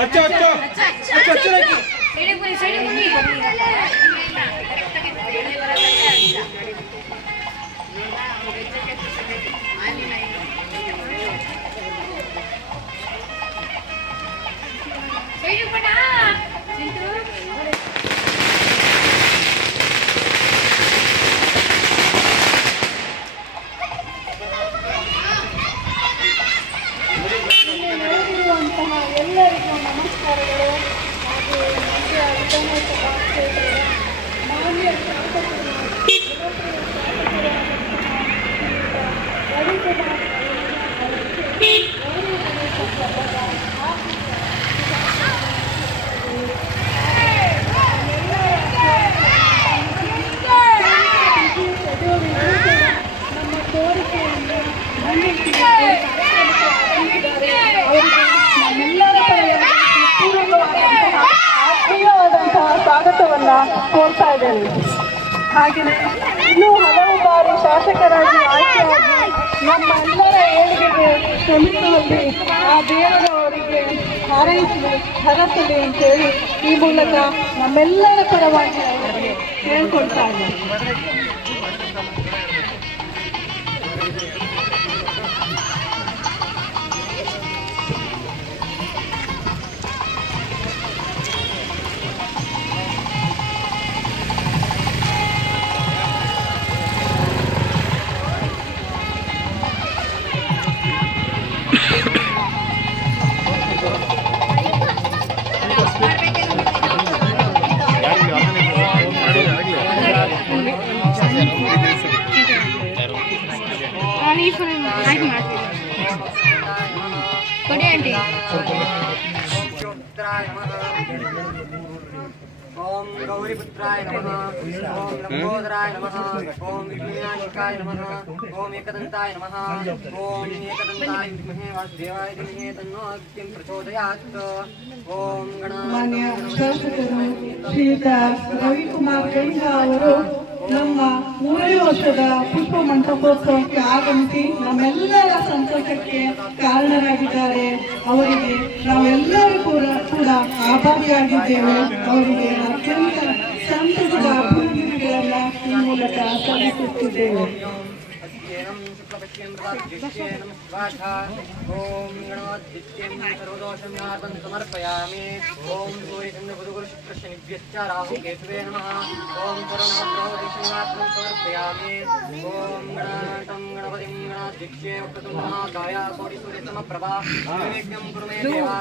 अच्छा अच्छा अच्छा अच्छा ಎಲ್ಲರಿಗೂ ನಮಸ್ಕಾರಗಳು. ಹಾಗೂ ಮಂಡ್ಯ ವಿಧಾನಸಭಾ ಕ್ಷೇತ್ರದ ಮಾನ್ಯ ಶಾಸಕರು ನಮ್ಮ ಕೋರಿಕೆಯನ್ನು ನಮ್ಮೆಲ್ಲರ ಪೂರ್ವಕವಾದಂತಹ ಆತ್ಮೀಯವಾದಂತಹ ಸ್ವಾಗತವನ್ನ ಕೋರ್ತಾ ಇದ್ದೇನೆ. ಹಾಗೆಯೇ ಇನ್ನೂ ಹಲವು ಬಾರಿ ಶಾಸಕರಾಗಿ ಆಯ್ಕೆಯಾಗಿ ನಮ್ಮ ಎಲ್ಲರ ಏಳಿಗೆಗೆ ಶ್ರಮಿಸುವಲ್ಲಿ ಆ ದೇವರವರಿಗೆ ಹಾರೈಸಲಿ ಹರಸಲಿ ಅಂತೇಳಿ ಈ ಮೂಲಕ ನಮ್ಮೆಲ್ಲರ ಪರವಾಗಿ ಹೇಳ್ಕೊಳ್ತಾ ಇದ್ದೇನೆ. ओम गौरीपुत्राय नमः। ओम लंबोदराय नमः। ओम विघ्नेश्वराय नमः। ओम एकदंताय नमः। ओम एकदंताय विद्महे वासुदेवाय धीमहि तन्नो अग्निः प्रचोदयात्। ओम ಮಾನ್ಯ ಶಾಸಕರು ಶ್ರೀಯುತ ರವಿಕುಮಾರ್ ಗಂಗಾ ಅವರು ನಮ್ಮ 3 ವರ್ಷದ ಪುಷ್ಪ ಮಂಟಪೋತ್ಸವಕ್ಕೆ ಆಗಮಿಸಿ ನಮ್ಮೆಲ್ಲರ ಸಂತೋಷಕ್ಕೆ ಕಾರಣರಾಗಿದ್ದಾರೆ. ಅವರಿಗೆ ನಾವೆಲ್ಲರೂ ಕೂಡ ಆಭಾರಿಯಾಗಿದ್ದೇವೆ. ಅವರಿಗೆ ಅತ್ಯಂತ ಸಂತಸದ ಅಭಿನಂದನೆಗಳನ್ನು ಈ ಮೂಲಕ ಸಲ್ಲಿಸುತ್ತಿದ್ದೇವೆ. ओम गणोद्दित्यं सर्वदोषं समर्पयामि। ओम सूर्यचन्द्रबुधगुरुशुक्रशनिभ्यश्च राहुकेतवे नमः। ओम सर्वनवग्रहोदीशनिवासं समर्पयामि। ओम गणानां गणपतिं गणाध्यक्षे वक्रतुण्डमहाकाय कोटिसूर्यसमप्रभा नैवेद्यं कुरु मे देवा।